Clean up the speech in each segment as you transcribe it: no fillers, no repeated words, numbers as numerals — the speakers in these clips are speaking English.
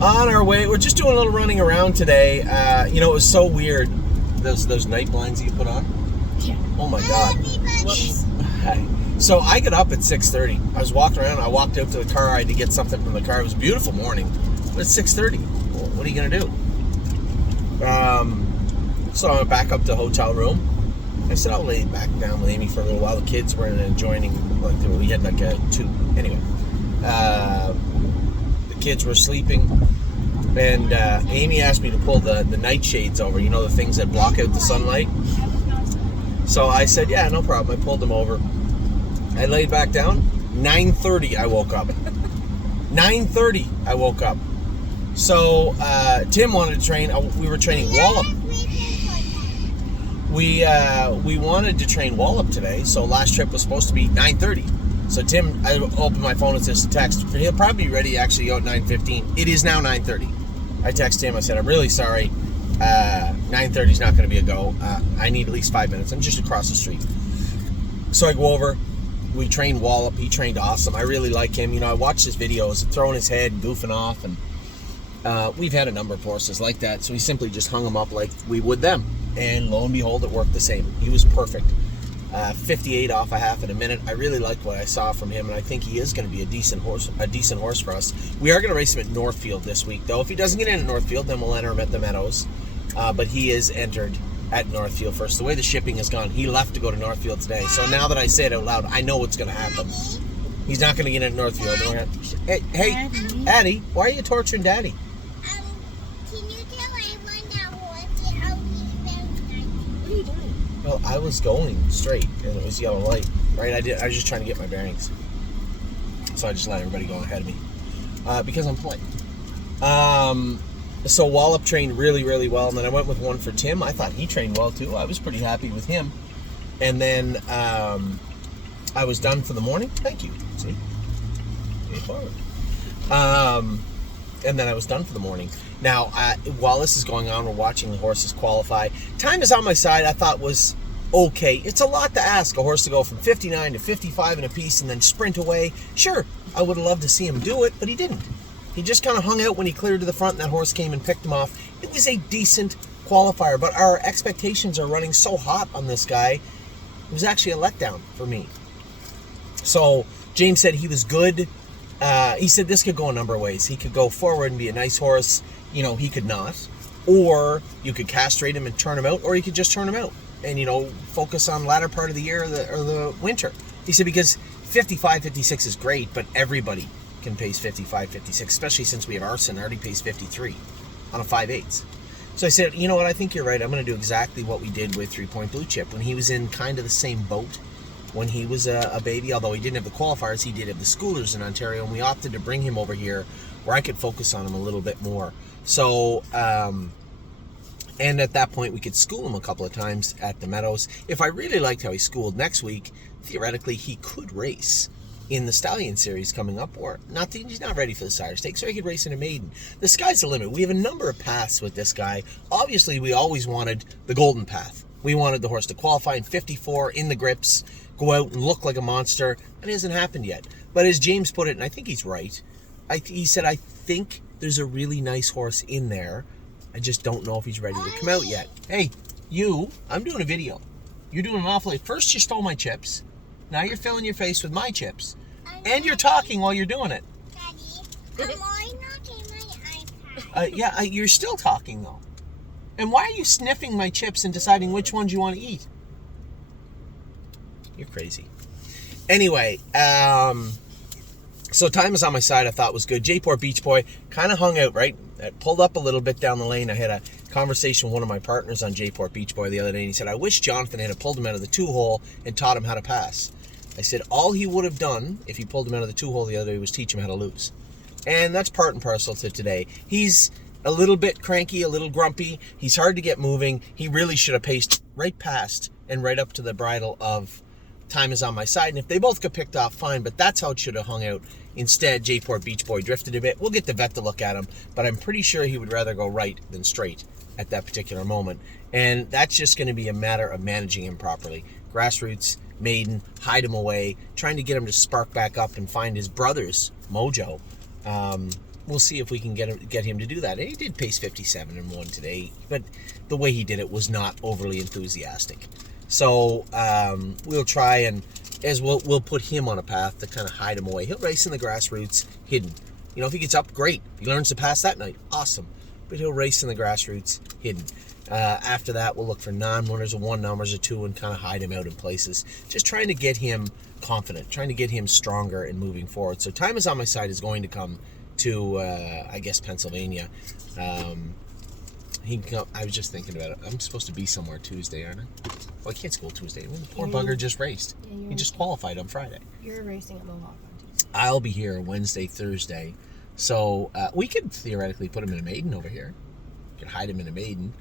On our way, we're just doing a little running around today. It was so weird. Those night blinds you put on. Yeah. Oh my God. Whoops. Hey. So I got up at 6:30. I was walking around. I walked out to the car. I had to get something from the car. It was a beautiful morning, but it's 6:30. Well, what are you gonna do? So I went back up to the hotel room. I said I'll lay back down with Amy for a little while. The kids were in an adjoining, we had like a two. Anyway, the kids were sleeping, and Amy asked me to pull the nightshades over. You know, the things that block out the sunlight. So I said, yeah, no problem. I pulled them over. I laid back down. 9:30 I woke up. 9:30 I woke up. So Tim wanted to train. We were training Wallop. We wanted to train Wallop today. So last trip was supposed to be 9:30. So Tim, I opened my phone and says text. He'll probably be ready to actually go at 9:15. It is now 9:30. I texted him. I said, I'm really sorry. 9:30 is not going to be a go. I need at least 5 minutes. I'm just across the street. So I go over. We trained Wallop. He trained awesome. I really like him. You know, I watched his videos, throwing his head, goofing off, and we've had a number of horses like that. So we simply just hung him up like we would them. And lo and behold, it worked the same. He was perfect. 58 off a half in a minute. I really liked what I saw from him, and I think he is going to be a decent horse for us. We are going to race him at Northfield this week, though. If he doesn't get in at Northfield, then we'll enter him at the Meadows. But he is entered at Northfield first. The way the shipping has gone, he left to go to Northfield today. So now that I say it out loud, I know what's going to happen. He's not going to get in at Northfield. Hey, Addie, why are you torturing Daddy? Can you tell everyone that horse is out here? What are you doing? Well, I was going straight, and it was yellow light, right? I was just trying to get my bearings. So I just let everybody go ahead of me. Because I'm polite. So Wallop trained really, really well, and then I went with one for Tim. I thought he trained well, too. I was pretty happy with him. And then I was done for the morning. Thank you. See? And then I was done for the morning. Now, while this is going on, we're watching the horses qualify. Time is on my side, I thought was okay. It's a lot to ask a horse to go from 59 to 55 in a piece and then sprint away. Sure, I would have loved to see him do it, but he didn't. He just kind of hung out when he cleared to the front and that horse came and picked him off. It was a decent qualifier, but our expectations are running so hot on this guy. It was actually a letdown for me. So James said he was good. He said this could go a number of ways. He could go forward and be a nice horse. You know, he could not. Or you could castrate him and turn him out, or you could just turn him out and, focus on latter part of the year or the winter. He said because 55, 56 is great, but everybody can pace 55, 56, especially since we have Arson already paced 53 on a 5/8. So I said, you know what, I think you're right. I'm going to do exactly what we did with 3 Point Blue Chip when he was in kind of the same boat when he was a baby. Although he didn't have the qualifiers, he did have the schoolers in Ontario, and we opted to bring him over here where I could focus on him a little bit more. So, and at that point, we could school him a couple of times at the Meadows. If I really liked how he schooled next week, theoretically, he could race in the Stallion Series coming up, or not. He's not ready for the Sire Stakes, so he could race in a maiden. The sky's the limit. We have a number of paths with this guy. Obviously, we always wanted the golden path. We wanted the horse to qualify in 54 in the grips, go out and look like a monster, and it hasn't happened yet. But as James put it, and I think he's right, he said, I think there's a really nice horse in there. I just don't know if he's ready to come out yet. Hey, I'm doing a video. You're doing an awfully. First you stole my chips. Now you're filling your face with my chips. And you're talking while you're doing it. Daddy, I'm always knocking my iPad. Yeah, you're still talking, though. And why are you sniffing my chips and deciding which ones you want to eat? You're crazy. Anyway, so time is on my side. I thought was good. J-Port Beach Boy kind of hung out, right? Pulled up a little bit down the lane. I had a conversation with one of my partners on J-Port Beach Boy the other day, and he said, I wish Jonathan had pulled him out of the 2-hole and taught him how to pass. I said, all he would have done if he pulled him out of the 2-hole the other day was teach him how to lose. And that's part and parcel to today. He's a little bit cranky, a little grumpy. He's hard to get moving. He really should have paced right past and right up to the bridle of Time is on My Side. And if they both got picked off, fine, but that's how it should have hung out. Instead, J-Port Beach Boy drifted a bit. We'll get the vet to look at him, but I'm pretty sure he would rather go right than straight at that particular moment. And that's just going to be a matter of managing him properly. Grassroots, maiden, hide him away, trying to get him to spark back up and find his brother's mojo. we'll see if we can get him to do that. And he did pace 57 and 1 today, but the way he did it was not overly enthusiastic. So we'll try and we'll put him on a path to kind of hide him away. He'll race in the grassroots hidden. You know, if he gets up, great. If he learns to pass that night, awesome. But he'll race in the grassroots hidden. After that, we'll look for non-winners or 1 numbers or 2 and kind of hide him out in places. Just trying to get him confident, trying to get him stronger and moving forward. So Time Is On My Side is going to come to, I guess, Pennsylvania. I was just thinking about it. I'm supposed to be somewhere Tuesday, aren't I? Well, I can't school Tuesday. Well, the poor bugger just raced. He just qualified on Friday. You're racing at Mohawk on Tuesday. I'll be here Wednesday, Thursday. So we could theoretically put him in a maiden over here. We could hide him in a maiden.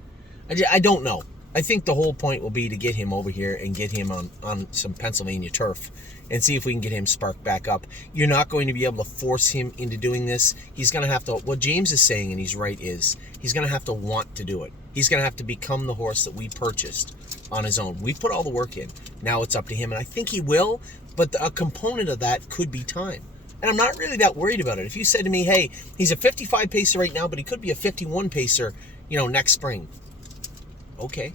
I don't know. I think the whole point will be to get him over here and get him on some Pennsylvania turf and see if we can get him sparked back up. You're not going to be able to force him into doing this. He's going to have to, what James is saying, and he's right, is he's going to have to want to do it. He's going to have to become the horse that we purchased on his own. We put all the work in. Now it's up to him, and I think he will, but a component of that could be time. And I'm not really that worried about it. If you said to me, hey, he's a 55 pacer right now, but he could be a 51 pacer, next spring. Okay.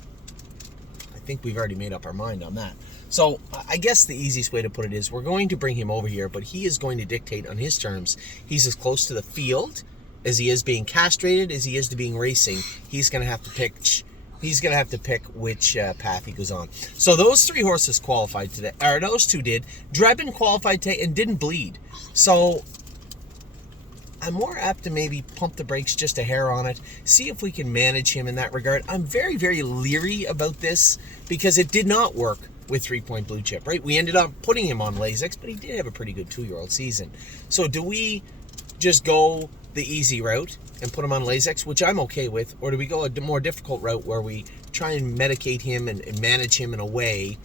I think we've already made up our mind on that. So I guess the easiest way to put it is we're going to bring him over here, but he is going to dictate on his terms. He's as close to the field as he is being castrated, as he is to being racing. He's going to have to pick. He's going to have to pick which path he goes on. So those 3 horses qualified today, or those 2 did. Drebin qualified today and didn't bleed. So I'm more apt to maybe pump the brakes just a hair on it, see if we can manage him in that regard. I'm very, very leery about this because it did not work with 3 Point Blue Chip, right? We ended up putting him on Lasix, but he did have a pretty good 2-year-old season. So do we just go the easy route and put him on Lasix, which I'm okay with, or do we go a more difficult route where we try and medicate him and manage him in a way,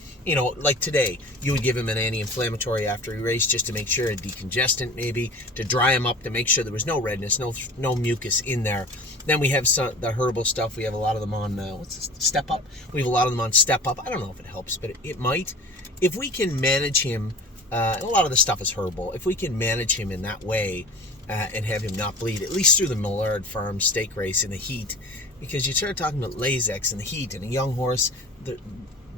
like today, you would give him an anti-inflammatory after he raced just to make sure, a decongestant maybe, to dry him up, to make sure there was no redness, no mucus in there. Then we have the herbal stuff. We have a lot of them on, Step Up? We have a lot of them on Step Up. I don't know if it helps, but it might. If we can manage him, and a lot of the stuff is herbal, if we can manage him in that way, and have him not bleed, at least through the Millard Farm stake race in the heat, because you start talking about Lasix and the heat and a young horse,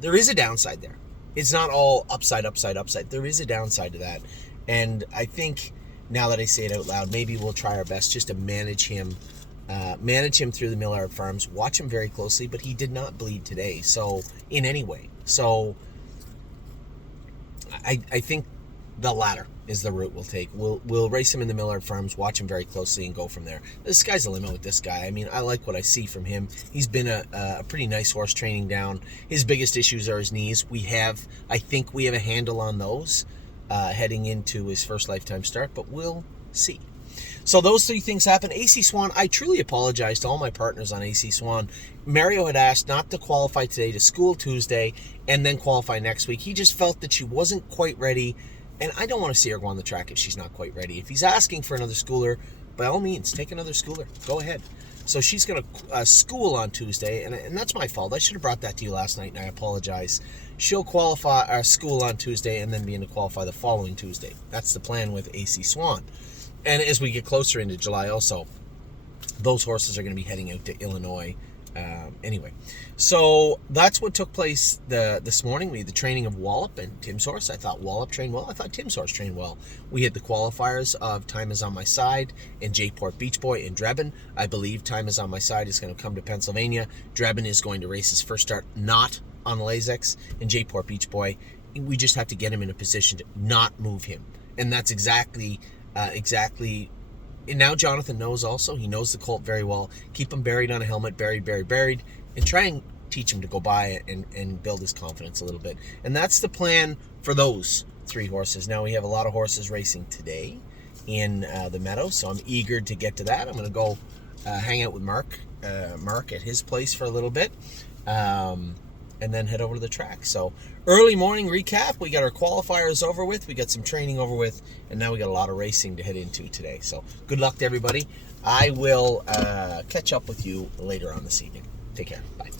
there is a downside there. It's not all upside. There is a downside to that. And I think, now that I say it out loud, maybe we'll try our best just to manage him through the Millard Farms, watch him very closely, but he did not bleed today, so in any way. So I think the latter is the route we'll take. We'll race him in the Millard Farms, watch him very closely, and go from there. The sky's the limit with this guy. I mean, I like what I see from him. He's been a pretty nice horse training down. His biggest issues are his knees. I think we have a handle on those heading into his first lifetime start, but we'll see. So those 3 things happen. AC Swan, I truly apologize to all my partners on AC Swan. Mario had asked not to qualify today, to school Tuesday, and then qualify next week. He just felt that she wasn't quite ready. And I don't want to see her go on the track if she's not quite ready. If he's asking for another schooler, by all means, take another schooler. Go ahead. So she's going to school on Tuesday, and that's my fault. I should have brought that to you last night, and I apologize. She'll qualify school on Tuesday and then begin to qualify the following Tuesday. That's the plan with AC Swan. And as we get closer into July also, those horses are going to be heading out to Illinois. Anyway, so that's what took place this morning. We had the training of Wallop and Tim's horse. I thought Wallop trained well. I thought Tim's horse trained well. We had the qualifiers of Time Is On My Side and J-Port Beach Boy and Drebin. I believe Time Is On My Side is going to come to Pennsylvania. Drebin is going to race his first start not on Lasix, and J-Port Beach Boy, we just have to get him in a position to not move him. And that's exactly. And now Jonathan knows also. He knows the colt very well. Keep him buried on a helmet, buried, and try and teach him to go by and build his confidence a little bit. And that's the plan for those 3 horses. Now we have a lot of horses racing today in the meadow, so I'm eager to get to that. I'm going to go hang out with Mark at his place for a little bit, and then head over to the track. So early morning recap. We got our qualifiers over with. We got some training over with. And now we got a lot of racing to head into today. So good luck to everybody. I will catch up with you later on this evening. Take care. Bye.